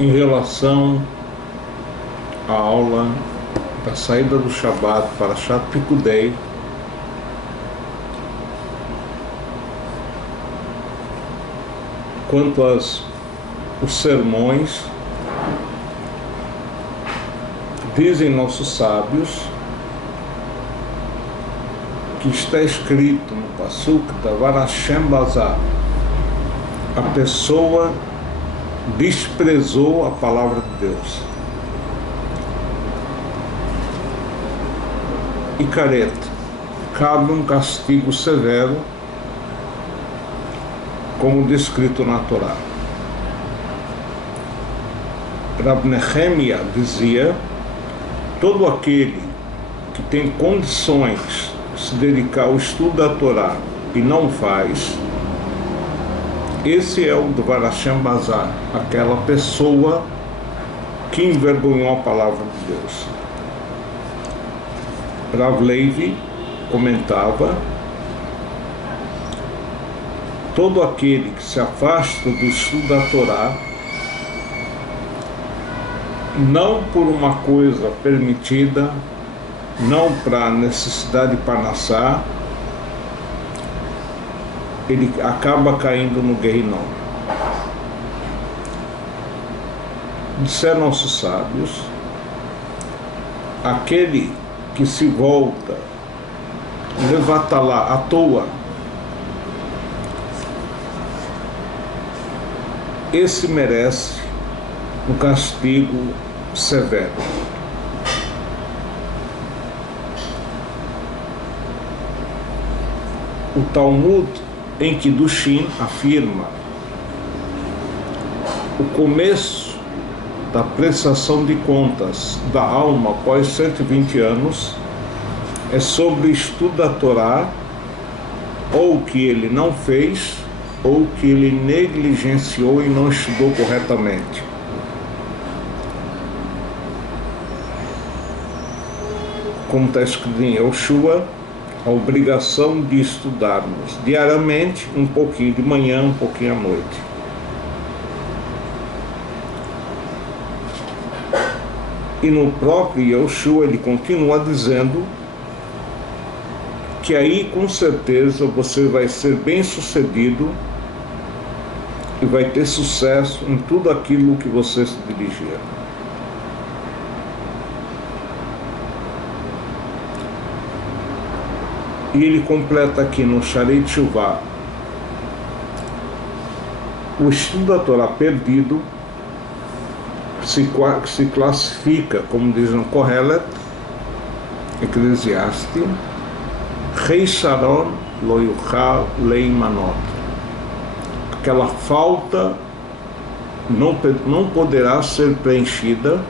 em relação à aula da saída do Shabbat para Shat Pikudei, quanto aos sermões, dizem nossos sábios que está escrito no Pasuk Davar Hashem Bazar: a pessoa desprezou a palavra de Deus. E careta, cabe um castigo severo, como descrito na Torá. Rab Nehemia dizia: todo aquele que tem condições de se dedicar ao estudo da Torá e não faz, esse é o Dvar Hashem Bazar, aquela pessoa que envergonhou a palavra de Deus. Rav Levi comentava: todo aquele que se afasta do estudo da Torá, não por uma coisa permitida, não para necessidade de panassá, ele acaba caindo no Gehinnom. Disseram nossos sábios: aquele que se volta, levatalá, à toa, esse merece um castigo severo. O Talmud em Kiddushin afirma: o começo da prestação de contas da alma após 120 anos é sobre o estudo da Torá, ou que ele não fez, ou que ele negligenciou e não estudou corretamente. Como está escrito em Yoshua, a obrigação de estudarmos diariamente, um pouquinho de manhã, um pouquinho à noite. E no próprio Yoshua ele continua dizendo que aí com certeza você vai ser bem sucedido e vai ter sucesso em tudo aquilo que você se dirigir. E ele completa aqui no Sharei Teshuvah: o estudo da Torá perdido se classifica, como diz no Kohelet, Eclesiastes, Rei Sharon lo yuchal leimanot. Aquela falta não poderá ser preenchida.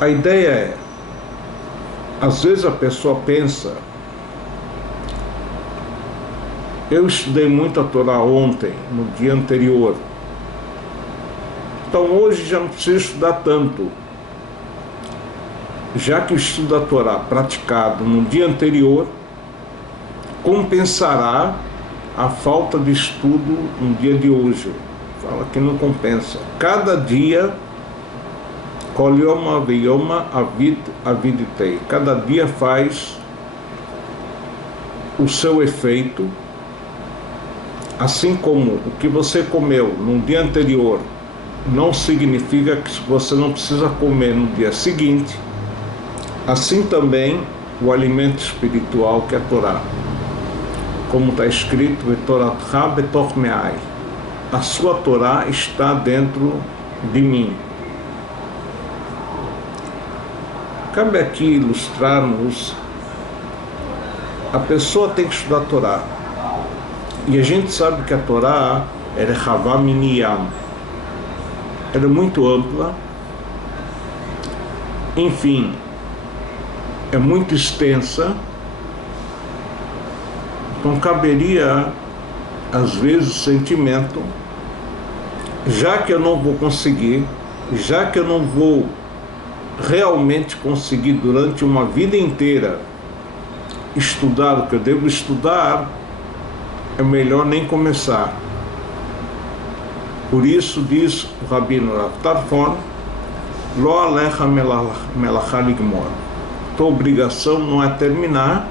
A ideia é, às vezes a pessoa pensa: eu estudei muito a Torá ontem, no dia anterior, então hoje já não preciso estudar tanto. Já que o estudo da Torá praticado no dia anterior compensará a falta de estudo no dia de hoje. Fala que não compensa. Cada dia, kol yoma veyoma aviditei, cada dia faz o seu efeito, assim como o que você comeu no dia anterior não significa que você não precisa comer no dia seguinte. Assim também o alimento espiritual, que é a Torá. Como está escrito: Vetoratcha betoch me'ai, a sua Torá está dentro de mim. Cabe aqui ilustrarmos: a pessoa tem que estudar a Torá, e a gente sabe que a Torá é Rechavá Miniyam, ela é muito ampla, enfim, é muito extensa. Então caberia às vezes o sentimento: já que eu não vou conseguir, já que eu não vou realmente conseguir durante uma vida inteira estudar o que eu devo estudar, é melhor nem começar. Por isso diz o Rabino Rav Tarfon, Lo alecha melachá ligmor. Tua obrigação não é terminar,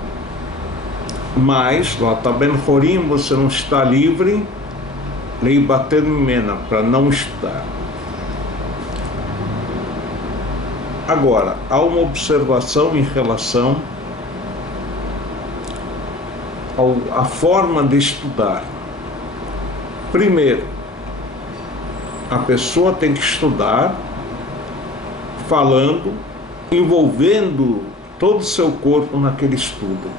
mas Lo ataben chorim, você não está livre, leibater mimena, para não estudar. Agora, há uma observação em relação à forma de estudar. Primeiro, a pessoa tem que estudar falando, envolvendo todo o seu corpo naquele estudo,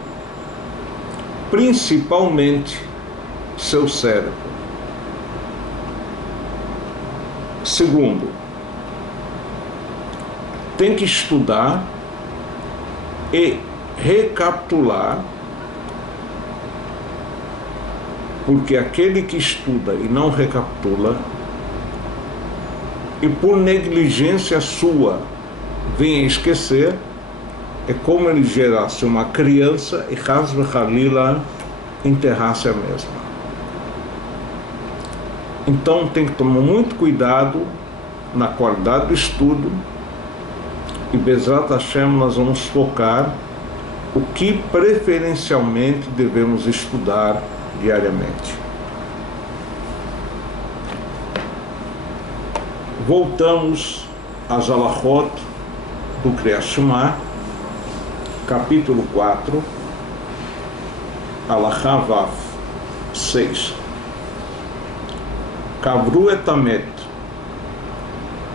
principalmente seu cérebro. Segundo, tem que estudar e recapitular, porque aquele que estuda e não recapitula, e por negligência sua vem a esquecer, é como ele gerasse uma criança e Chas v'Chalila enterrasse a mesma. Então tem que tomar muito cuidado na qualidade do estudo, e Bezrat Hashem nós vamos focar o que preferencialmente devemos estudar diariamente. Voltamos às alachot do Kriyat Shema, capítulo 4, alachá vav 6. Kavru et hamet,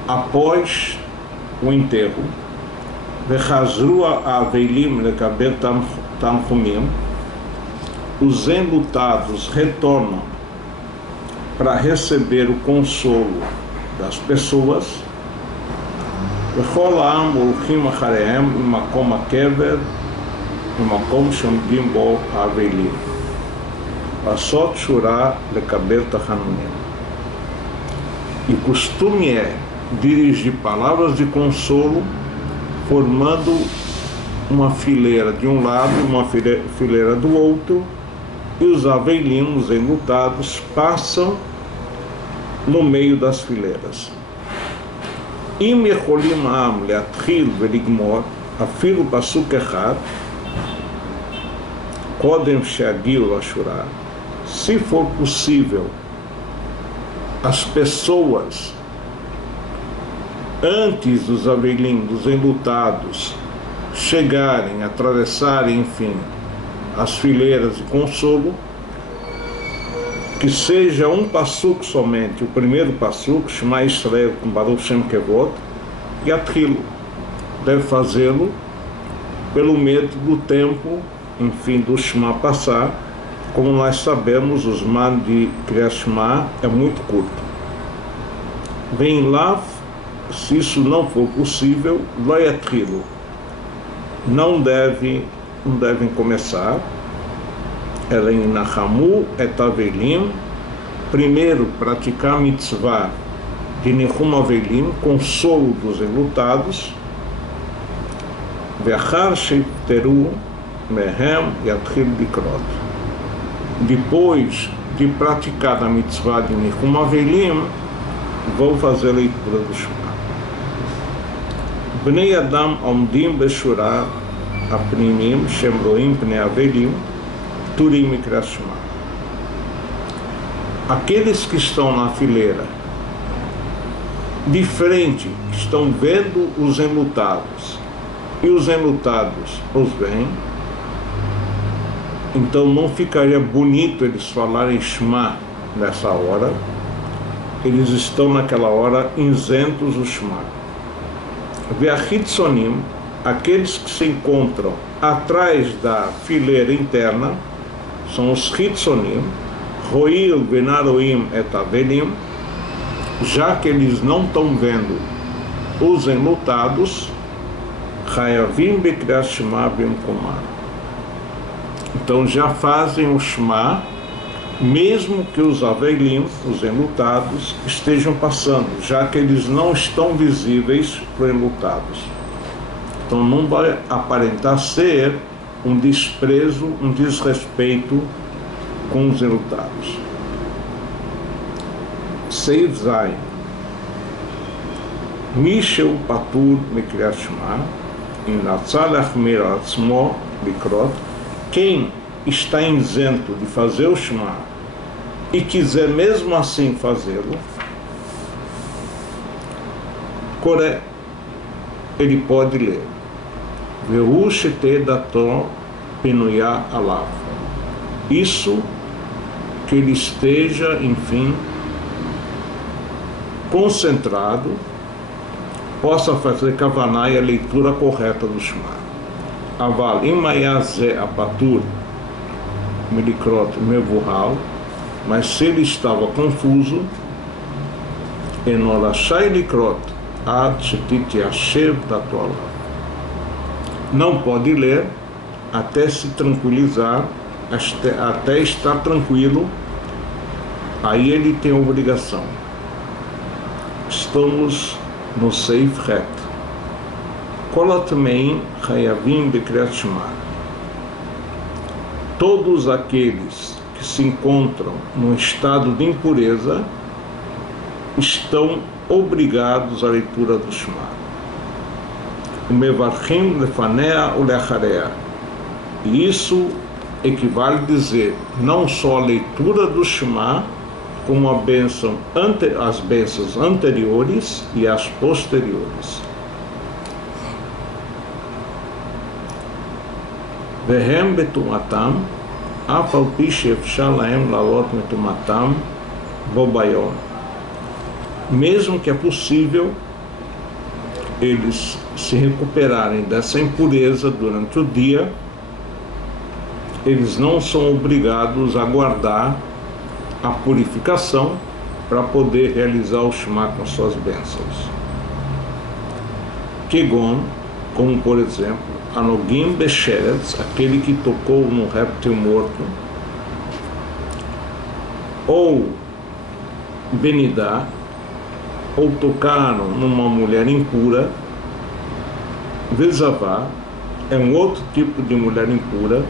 após o enterro, vechazru avelim lekabel tanchumim, os enlutados retornam para receber o consolo das pessoas. Vechol ha'am olchim acharehem u'makom hakever u'makom shomdim bo avelim lasot shura lekabel tachanunim. E costume é dirigir palavras de consolo, formando uma fileira de um lado e uma fileira do outro, e os avelim, os enlutados, passam no meio das fileiras. Im yecholim ha'am le'atchil ve'ligmor afilo pasuk echad kodem she'agiu lashura. Se for possível, as pessoas, antes dos avelim, dos enlutados, chegarem, atravessarem, enfim, as fileiras de consolo, que seja um passuco somente, o primeiro passuco, Shema Israel com Baruch Shem Kevod, e Atrilo deve fazê-lo pelo medo do tempo, enfim, do Shema passar. Como nós sabemos, o Zman de Kriyat Shema é muito curto. Vem lá, se isso não for possível, Lo Yatrilo, não devem começar. Ela em Nahamu et Avelim, primeiro praticar mitzvah de Nechum Avelim, consolo dos enlutados, Ve'achar sheifteru mehem yatril bikrot. Depois de praticar a mitzvah de Nechum Avelim, vou fazer a leitura do Shema. Bnei Adam omdim beshura apnimim shem roim pnei Avelim Turim e Kriyat Shema. Aqueles que estão na fileira de frente, estão vendo os enlutados, e os enlutados os veem, então não ficaria bonito eles falarem Shema nessa hora. Eles estão naquela hora isentos do Shema. Ve'achitzonim, aqueles que se encontram atrás da fileira interna, são os Hitzonim, Roil Benaroim et Avelim, já que eles não estão vendo os enlutados, Chayavim Bekriyat Shema Bimkomar. Então já fazem o Shema, mesmo que os Avelim, os enlutados, estejam passando, já que eles não estão visíveis para enlutados. Então não vai aparentar ser um desprezo, um desrespeito com os enlutados. Seif Zayin. Misheu Patur Mikriat Shema, em Ratzah Lachmir Atzmo Likrot, quem está isento de fazer o Shema e quiser mesmo assim fazê-lo, Koré, ele pode ler. Vehu Shete Dator Pinuyá Alav. Isso que ele esteja, enfim, concentrado, possa fazer Kavaná e a leitura correta do Shema. Aval Imayazé Apatur Milikrot Mevuhal, mas se ele estava confuso, Enorashai Likrot Ad Shetit Yashev Datola, não pode ler até se tranquilizar, até estar tranquilo, aí ele tem a obrigação. Estamos no Seif Het. Kolotmein Hayavim Bekriat Shema. Todos aqueles que se encontram num estado de impureza estão obrigados à leitura do Shema. O Mevarchim Lefanea ou Leacharea. E isso equivale a dizer não só a leitura do Shema, como as bênçãos anteriores e as posteriores. Vehem betumatam, afal pi sheefshar lahem lalot metumatam bobayon. Mesmo que é possível eles se recuperarem dessa impureza durante o dia, eles não são obrigados a guardar a purificação para poder realizar o Shema com suas bênçãos. Kegon, como por exemplo, Anogim Besheretz, aquele que tocou num réptil morto, ou Benidá, ou tocaram numa mulher impura. Vezavá é um outro tipo de mulher impura,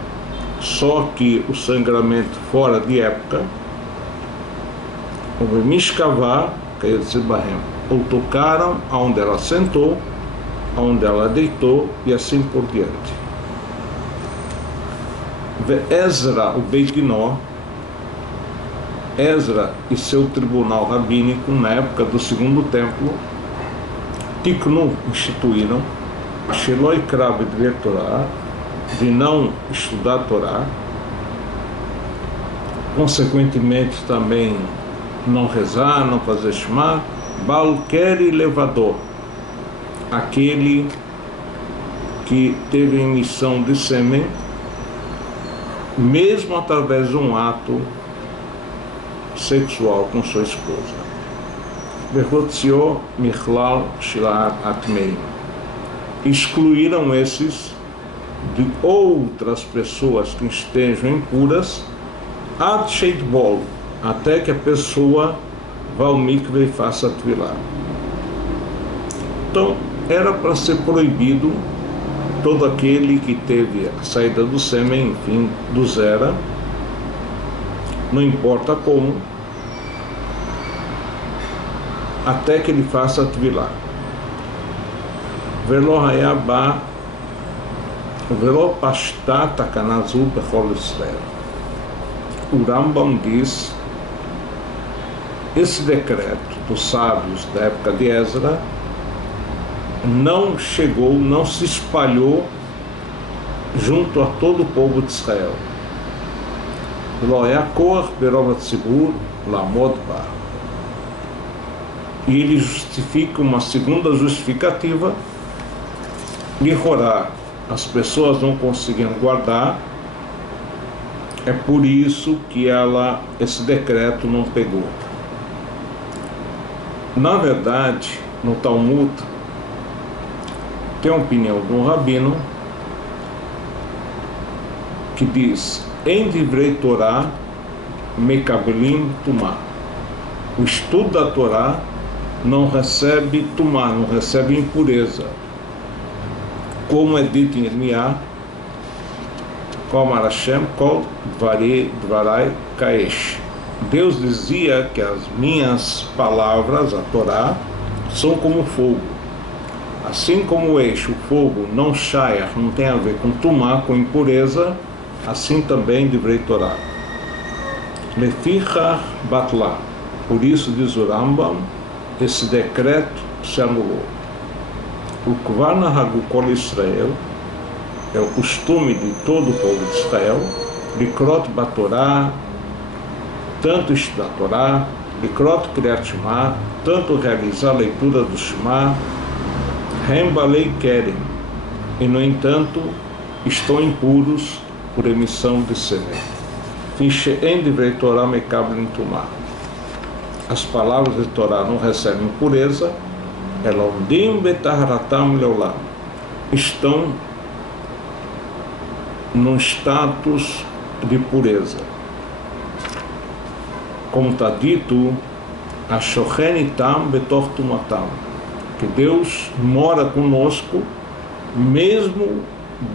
só que o sangramento fora de época. Ou Mishkavá, ou tocaram aonde ela sentou, aonde ela deitou e assim por diante. Ezra, o Beit Dinó, Ezra e seu tribunal rabínico na época do segundo templo, Tiknu, instituíram Sheloi Krab de Torá, de não estudar a Torá, consequentemente também não rezar, não fazer Shema. Balkeri Levador, aquele que teve emissão de sêmen, mesmo através de um ato sexual com sua esposa. Bechotzio Michlal Shilar Atmei. Excluíram esses de outras pessoas que estejam impuras, Ad Sheitbol, até que a pessoa vá ao mikve e faça tvilá. Então, era para ser proibido todo aquele que teve a saída do sêmen, enfim, do zera, não importa como, até que ele faça a tvilá. Velo hayabá, velo pastá takanazu bechol Israel. O Rambam diz, esse decreto dos sábios da época de Ezra não chegou, não se espalhou junto a todo o povo de Israel. E ele justifica uma segunda justificativa, Lihorá, as pessoas não conseguiam guardar, é por isso que esse decreto não pegou. Na verdade, no Talmud, tem a opinião de um rabino que diz, em Divrei Torá, Mekabelim Tumá. O estudo da Torá não recebe Tumá, não recebe impureza. Como é dito em Irmiá, Kol Marashem, Kol Dvarai Kaesh. Deus dizia que as minhas palavras, a Torá, são como fogo. Assim como o eixo, o fogo, não shayach, não tem a ver com tumá, com impureza, assim também divrei Torá. Lefichach batla. Por isso, diz o Rambam, esse decreto se anulou. O Kvar Nahagu Kol Israel é o costume de todo o povo de Israel, Likrot Batorá, tanto estudar a Torá, Likrot Kriyat Shema, tanto realizar a leitura do Shema, Hem Balei Kerem, e no entanto estão impuros por emissão de semente. Fishe'en divrei Torá mekablim tumá. As palavras de Torá não recebem pureza, Elomdim betaharatam leolam, estão num status de pureza. Como está dito, Ashochenitam betor tumatam, que Deus mora conosco mesmo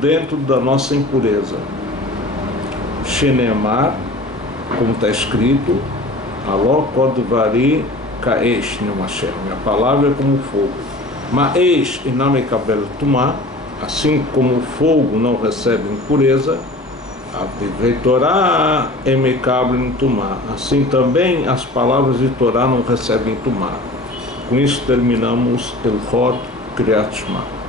dentro da nossa impureza. Shenemar, como está escrito, Aló kodvari kaesh nemashem, minha palavra é como fogo. Maesh inamekabel tumá, assim como o fogo não recebe impureza, divrei Torá emekabel tumá, assim também as palavras de Torá não recebem tumá. Com isso terminamos Hilchot Kriyat Shema.